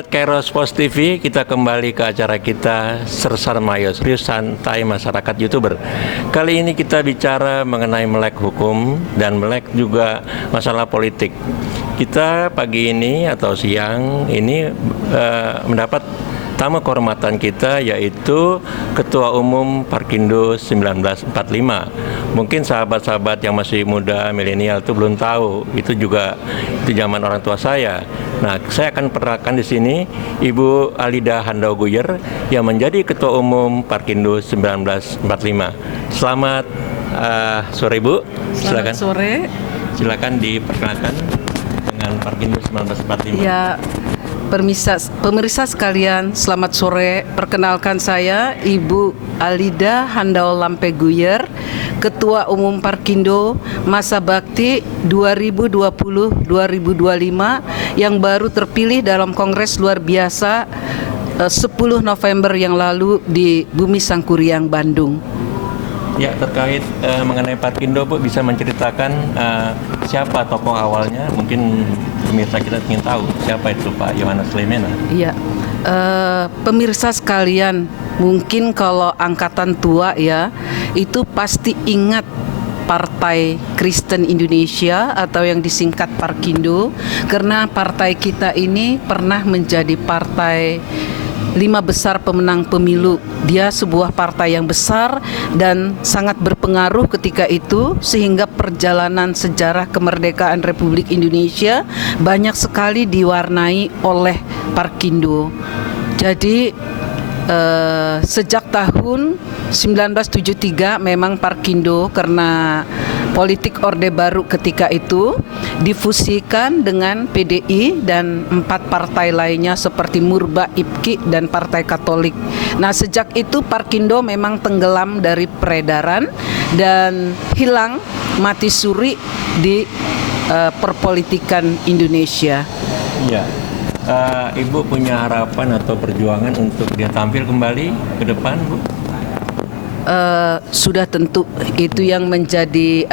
Sahabat Kairos Post TV, kita kembali ke acara kita Sersar Mayo, serius santai masyarakat YouTuber. Kali ini kita bicara mengenai melek hukum dan melek juga masalah politik. Kita pagi ini atau siang ini mendapat tamu kehormatan kita, yaitu Ketua Umum Parkindo 1945. Mungkin sahabat-sahabat yang masih muda, milenial itu belum tahu. Itu zaman orang tua saya. Nah, saya akan perkenalkan di sini Ibu Alida Handau Guyer yang menjadi Ketua Umum Parkindo 1945. Selamat sore, Ibu. Silakan. Selamat sore. Silakan diperkenalkan dengan Parkindo 1945. Ya, pemirsa sekalian, selamat sore. Perkenalkan saya Ibu Alida Handau Lampe Guyer, Ketua Umum Parkindo masa bakti 2020-2025 yang baru terpilih dalam Kongres luar biasa 10 November yang lalu di Bumi Sangkuriang, Bandung. Ya, terkait mengenai Parkindo, Bu, bisa menceritakan siapa tokoh awalnya? Mungkin pemirsa kita ingin tahu siapa itu Pak Yohanes Lemena. Iya, pemirsa sekalian, mungkin kalau angkatan tua ya, itu pasti ingat Partai Kristen Indonesia atau yang disingkat Parkindo, karena partai kita ini pernah menjadi partai 5 besar pemenang pemilu. Dia sebuah partai yang besar dan sangat berpengaruh ketika itu, sehingga perjalanan sejarah kemerdekaan Republik Indonesia banyak sekali diwarnai oleh Parkindo. Jadi sejak tahun 1973 memang Parkindo karena politik Orde Baru ketika itu difusikan dengan PDI dan 4 partai lainnya seperti Murba, IPKI, dan Partai Katolik. Nah, sejak itu Parkindo memang tenggelam dari peredaran dan hilang mati suri di perpolitikan Indonesia. Ya. Ibu punya harapan atau perjuangan untuk dia tampil kembali ke depan, Bu? Sudah tentu itu yang menjadi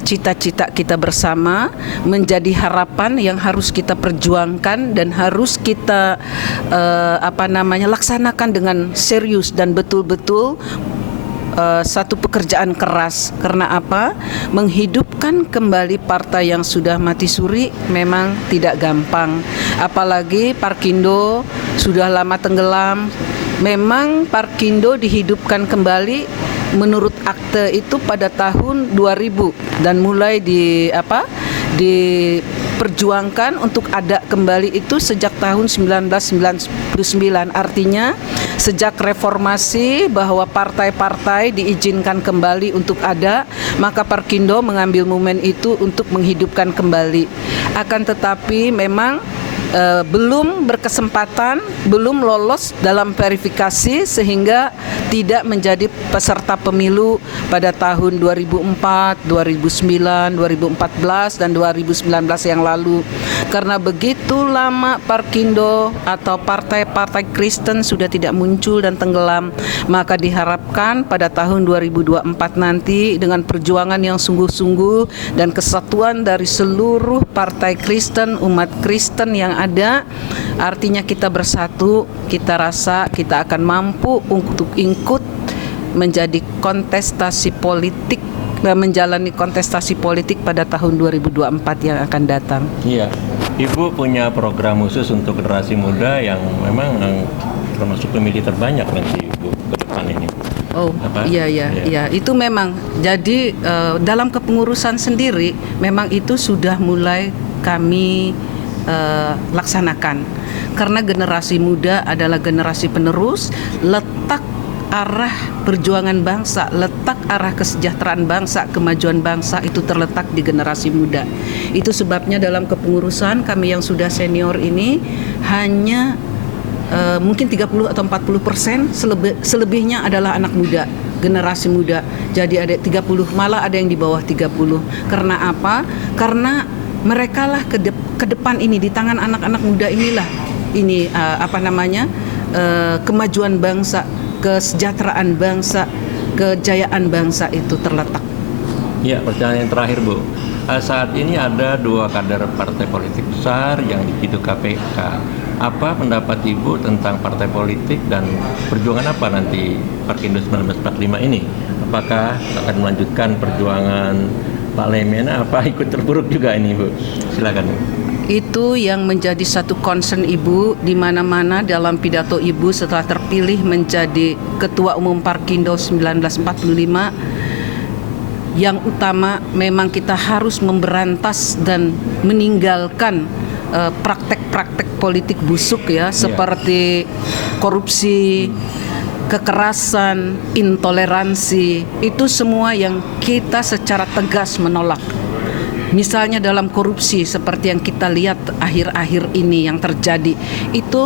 cita-cita kita bersama, menjadi harapan yang harus kita perjuangkan dan harus kita laksanakan dengan serius dan betul-betul. Satu pekerjaan keras. Karena apa? Menghidupkan kembali partai yang sudah mati suri memang tidak gampang. Apalagi Parkindo sudah lama tenggelam. Memang Parkindo dihidupkan kembali menurut akte itu pada tahun 2000 dan mulai diperjuangkan untuk ada kembali itu sejak tahun 1999. Artinya sejak reformasi bahwa partai-partai diizinkan kembali untuk ada, maka Parkindo mengambil momen itu untuk menghidupkan kembali. Akan tetapi memang belum berkesempatan, belum lolos dalam verifikasi sehingga tidak menjadi peserta pemilu pada tahun 2004, 2009, 2014 dan 2019 yang lalu. Karena begitu lama Parkindo atau partai-partai Kristen sudah tidak muncul dan tenggelam, maka diharapkan pada tahun 2024 nanti dengan perjuangan yang sungguh-sungguh dan kesatuan dari seluruh partai Kristen, umat Kristen yang ada, artinya kita bersatu, kita rasa kita akan mampu untuk ikut menjadi kontestasi politik, menjalani kontestasi politik pada tahun 2024 yang akan datang. Iya, Ibu punya program khusus untuk generasi muda yang memang termasuk pemilih terbanyak nanti Ibu ke depan ini. Oh, iya, itu memang. Jadi dalam kepengurusan sendiri memang itu sudah mulai kami laksanakan. Karena generasi muda adalah generasi penerus, letak arah perjuangan bangsa, letak arah kesejahteraan bangsa, kemajuan bangsa itu terletak di generasi muda. Itu sebabnya dalam kepengurusan kami yang sudah senior ini hanya mungkin 30 atau 40%, selebihnya adalah anak muda, generasi muda. Jadi ada 30, malah ada yang di bawah 30. Karena apa? Karena mereka lah ke depan ini, di tangan anak-anak muda inilah ini kemajuan bangsa, kesejahteraan bangsa, kejayaan bangsa itu terletak. Ya, pertanyaan yang terakhir, Bu. Saat ini ada 2 kader partai politik besar yang diciduk KPK. Apa pendapat Ibu tentang partai politik dan perjuangan apa nanti Parkindo 1945 ini? Apakah akan melanjutkan perjuangan Pak Laimena, apa ikut terpuruk juga ini, Bu? Silakan. Itu yang menjadi satu concern Ibu di mana-mana dalam pidato Ibu setelah terpilih menjadi Ketua Umum Parkindo 1945. Yang utama memang kita harus memberantas dan meninggalkan praktek-praktek politik busuk ya, seperti korupsi, kekerasan, intoleransi. Itu semua yang kita secara tegas menolak. Misalnya dalam korupsi seperti yang kita lihat akhir-akhir ini yang terjadi, itu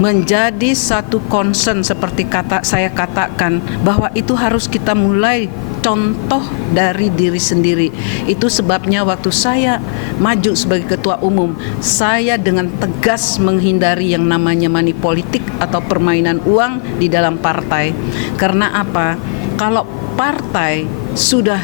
menjadi satu concern seperti saya katakan, bahwa itu harus kita mulai contoh dari diri sendiri. Itu sebabnya waktu saya maju sebagai ketua umum, saya dengan tegas menghindari yang namanya money politik atau permainan uang di dalam partai. Karena apa? Kalau partai sudah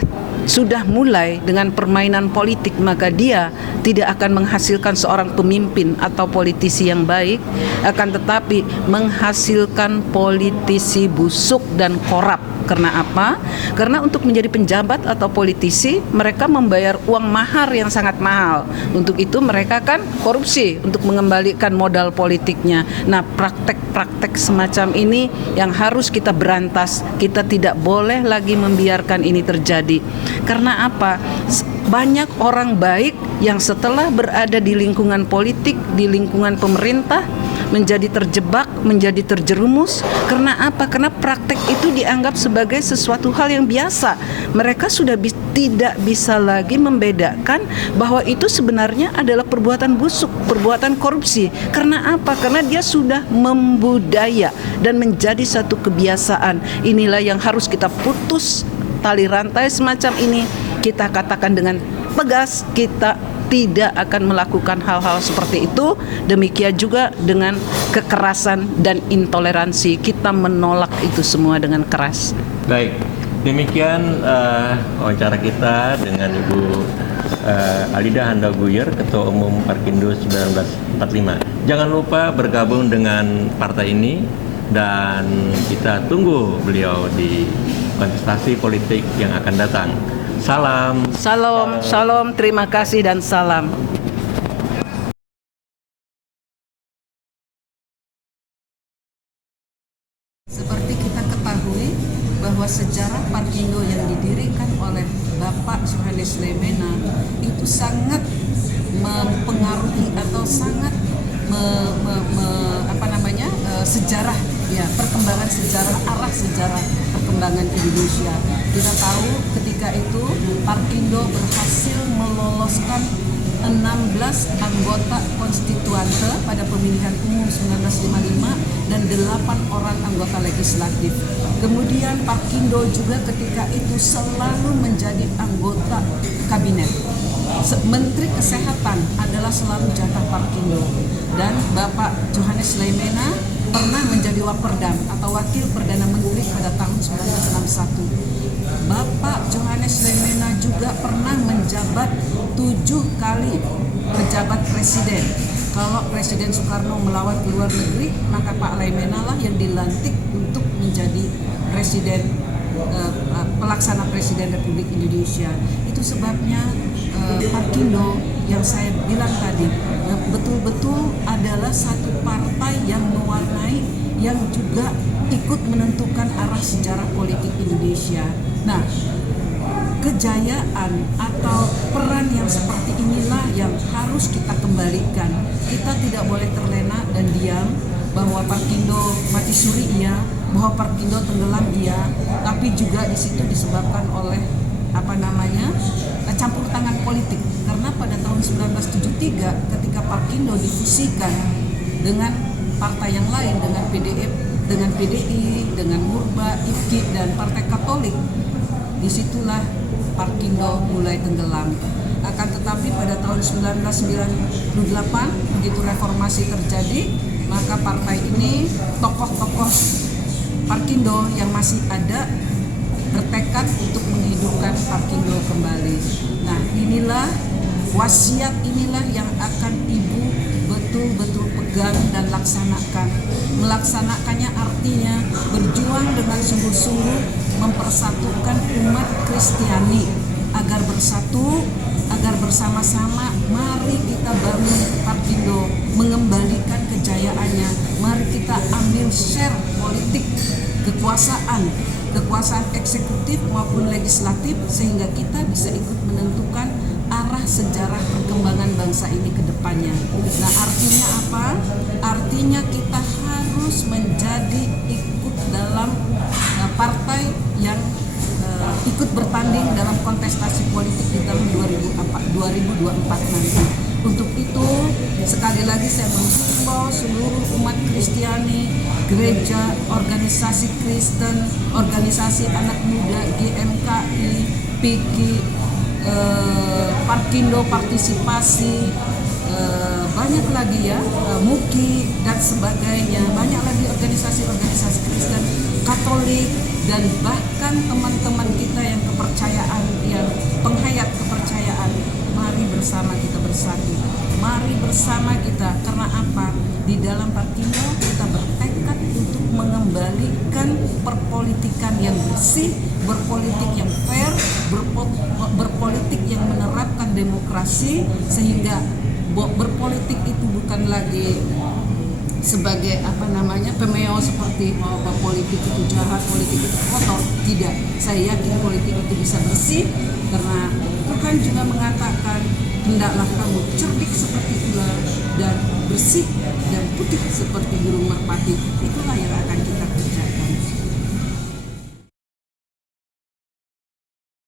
mulai dengan permainan politik, maka dia tidak akan menghasilkan seorang pemimpin atau politisi yang baik, akan tetapi menghasilkan politisi busuk dan korup. Karena apa? Karena untuk menjadi penjabat atau politisi, mereka membayar uang mahar yang sangat mahal. Untuk itu mereka kan korupsi untuk mengembalikan modal politiknya. Nah, praktek-praktek semacam ini yang harus kita berantas. Kita tidak boleh lagi membiarkan ini terjadi. Karena apa? Banyak orang baik yang setelah berada di lingkungan politik, di lingkungan pemerintah, menjadi terjebak, menjadi terjerumus. Karena apa? Karena praktek itu dianggap sebagai sesuatu hal yang biasa. Mereka sudah tidak bisa lagi membedakan bahwa itu sebenarnya adalah perbuatan busuk, perbuatan korupsi. Karena apa? Karena dia sudah membudaya dan menjadi satu kebiasaan. Inilah yang harus kita putus tali rantai semacam ini. Kita katakan dengan tegas, kita tidak akan melakukan hal-hal seperti itu. Demikian juga dengan kekerasan dan intoleransi. Kita menolak itu semua dengan keras. Baik, demikian wawancara kita dengan Ibu Alida Handaguyar, Ketua Umum Parkindo 1945. Jangan lupa bergabung dengan partai ini dan kita tunggu beliau di kontestasi politik yang akan datang. Salam. Salam, terima kasih dan salam. Seperti kita ketahui bahwa sejarah Parkindo yang didirikan oleh Bapak Johannes Laimena itu sangat mempengaruhi atau sangat sejarah ya, perkembangan sejarah, arah sejarah perkembangan Indonesia. Kita tahu ketika itu Parkindo berhasil meloloskan 16 anggota konstituante pada pemilihan umum 1955 dan 8 orang anggota legislatif. Kemudian Parkindo juga ketika itu selalu menjadi anggota kabinet. Menteri Kesehatan adalah selalu jatah Parkindo, dan Bapak Johannes Laimena pernah menjadi Waperdam atau Wakil Perdana Menteri pada tahun 1961. Bapak Johannes Laimena juga pernah menjabat 7 kali pejabat presiden. Kalau Presiden Soekarno melawat ke luar negeri, maka Pak Laimena lah yang dilantik untuk menjadi presiden, pelaksana Presiden Republik Indonesia. Itu sebabnya Parkindo yang saya bilang tadi betul-betul adalah satu partai yang mewarnai, yang juga ikut menentukan arah sejarah politik Indonesia. Nah, kejayaan atau peran yang seperti inilah yang harus kita kembalikan. Kita tidak boleh terlena dan diam bahwa Parkindo mati suri iya, bahwa Parkindo tenggelam iya, tapi juga di situ disebabkan oleh campur tangan politik. Karena pada tahun 1973 ketika Parkindo difusikan dengan partai yang lain, dengan PDI, dengan Murba, IPKI dan Partai Katolik, disitulah Parkindo mulai tenggelam. Akan tetapi pada tahun 1998 begitu reformasi terjadi, maka partai ini, tokoh-tokoh Parkindo yang masih ada bertekad untuk menghidupkan Parkindo kembali. Nah, inilah wasiat, inilah yang akan Ibu betul-betul pegang dan laksanakan. Melaksanakannya artinya berjuang dengan sungguh-sungguh mempersatukan umat Kristiani agar bersatu, agar bersama-sama mari kita bangun Parkindo, mengembalikan kejayaannya. Mari kita ambil share politik kekuasaan eksekutif maupun legislatif, sehingga kita bisa ikut menentukan arah sejarah perkembangan bangsa ini ke depannya. Nah, artinya apa? Artinya kita harus menjadi ikut dalam partai yang ikut bertanding dalam kontestasi politik di tahun 2024 nanti. Untuk itu, sekali lagi saya menghimbau seluruh umat Kristiani, gereja, organisasi Kristen, organisasi anak muda, GMKI, PIKI, Parkindo Partisipasi, banyak lagi ya, MUKI dan sebagainya, banyak lagi organisasi-organisasi Kristen, Katolik, dan bahkan teman-teman kita yang kepercayaan, yang penghayat kepercayaan. Mari bersama kita bersatu, mari bersama kita, karena apa? Di dalam Parkindo kita bertekad untuk mengembalikan perpolitikan yang bersih, berpolitik yang fair, berpolitik yang menerapkan demokrasi, sehingga berpolitik itu bukan lagi sebagai pemeo seperti politik itu jahat, politik itu kotor. Tidak, saya yakin politik itu bisa bersih, karena Tuhan juga mengatakan hendaklah kamu cerdik seperti ular dan bersih dan putih seperti burung merpati. Itulah yang